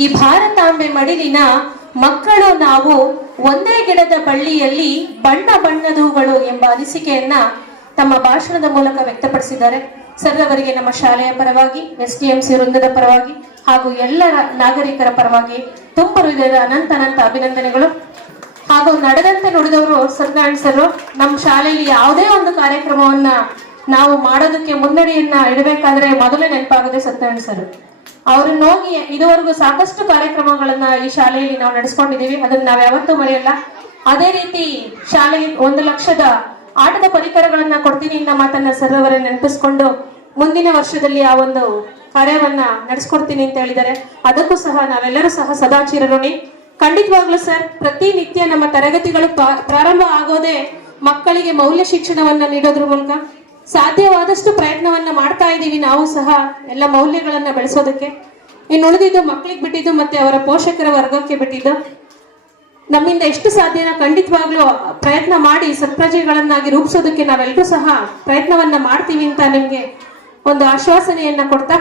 ಈ ಭಾರತಾಂಬೆ ಮಡಿಲಿನ ಮಕ್ಕಳು ನಾವು ಒಂದೇ ಗಿಡದ ಬಳ್ಳಿಯಲ್ಲಿ ಬಣ್ಣ ಬಣ್ಣದವುಗಳು ಎಂಬ ಅನಿಸಿಕೆಯನ್ನ ತಮ್ಮ ಭಾಷಣದ ಮೂಲಕ ವ್ಯಕ್ತಪಡಿಸಿದ್ದಾರೆ. ಸರ್ವರಿಗೆ ನಮ್ಮ ಶಾಲೆಯ ಪರವಾಗಿ, ಎಸ್ ಡಿ ಎಂ ಸಿ ವೃಂದದ ಪರವಾಗಿ ಹಾಗೂ ಎಲ್ಲ ನಾಗರಿಕರ ಪರವಾಗಿ ತುಂಬ ಹೃದಯದ ಅನಂತ ಅನಂತ ಅಭಿನಂದನೆಗಳು. ಹಾಗೂ ನಡೆದಂತೆ ನುಡಿದವರು ಸತ್ಯನಾರಾಯಣ ಸರ್ ನಮ್ಮ ಶಾಲೆಯಲ್ಲಿ ಯಾವುದೇ ಒಂದು ಕಾರ್ಯಕ್ರಮವನ್ನ ನಾವು ಮಾಡೋದಕ್ಕೆ ಮುನ್ನಡೆಯನ್ನ ಇಡಬೇಕಾದ್ರೆ ಮೊದಲೇ ನೆನಪಾಗುತ್ತೆ ಸತ್ಯನಾರಾಯಣ ಸರ್ ಅವ್ರನ್ನ ಹೋಗಿ ಇದುವರೆಗೂ ಸಾಕಷ್ಟು ಕಾರ್ಯಕ್ರಮಗಳನ್ನ ಈ ಶಾಲೆಯಲ್ಲಿ ನಾವು ನಡೆಸ್ಕೊಂಡಿದ್ದೀವಿ. ಅದನ್ನ ನಾವ್ ಯಾವತ್ತೂ ಮರೆಯಲ್ಲ. ಅದೇ ರೀತಿ ಶಾಲೆಗೆ ಒಂದು ಲಕ್ಷದ ಆಟದ ಪರಿಕರಗಳನ್ನ ಕೊಡ್ತೀನಿ ಅನ್ನೋ ಮಾತನ್ನ ಸರ್ ಅವರೇ ನೆನಪಿಸ್ಕೊಂಡು ಮುಂದಿನ ವರ್ಷದಲ್ಲಿ ಆ ಒಂದು ಕಾರ್ಯವನ್ನ ನಡೆಸ್ಕೊಡ್ತೀನಿ ಅಂತ ಹೇಳಿದ್ದಾರೆ. ಅದಕ್ಕೂ ಸಹ ನಾವೆಲ್ಲರೂ ಸಹ ಸದಾ ಚಿರಋಣಿ ಖಂಡಿತವಾಗ್ಲೂ ಸರ್ ಪ್ರತಿನಿತ್ಯ ನಮ್ಮ ತರಗತಿಗಳು ಪ್ರಾರಂಭ ಆಗೋದೇ ಮಕ್ಕಳಿಗೆ ಮೌಲ್ಯ ಶಿಕ್ಷಣವನ್ನ ನೀಡೋದ್ರ ಮೂಲಕ. ಸಾಧ್ಯವಾದಷ್ಟು ಪ್ರಯತ್ನವನ್ನ ಮಾಡ್ತಾ ಇದ್ದೀವಿ. ನಾವು ಸಹ ಎಲ್ಲ ಮೌಲ್ಯಗಳನ್ನ ಬೆಳೆಸೋದಕ್ಕೆ. ಇನ್ನು ಉಳಿದಿದ್ದು ಮಕ್ಕಳಿಗೆ ಬಿಟ್ಟಿದ್ದು ಮತ್ತೆ ಅವರ ಪೋಷಕರ ವರ್ಗಕ್ಕೆ ಬಿಟ್ಟಿದ್ದು. ನಮ್ಮಿಂದ ಎಷ್ಟು ಸಾಧ್ಯನ ಖಂಡಿತವಾಗ್ಲೂ ಪ್ರಯತ್ನ ಮಾಡಿ ಸತ್ಪ್ರಜೆಗಳನ್ನಾಗಿ ರೂಪಿಸೋದಕ್ಕೆ ನಾವೆಲ್ಲರೂ ಸಹ ಪ್ರಯತ್ನವನ್ನ ಮಾಡ್ತೀವಿ ಅಂತ ನಿಮ್ಗೆ ಒಂದು ಆಶ್ವಾಸನೆಯನ್ನ ಕೊಡ್ತಾ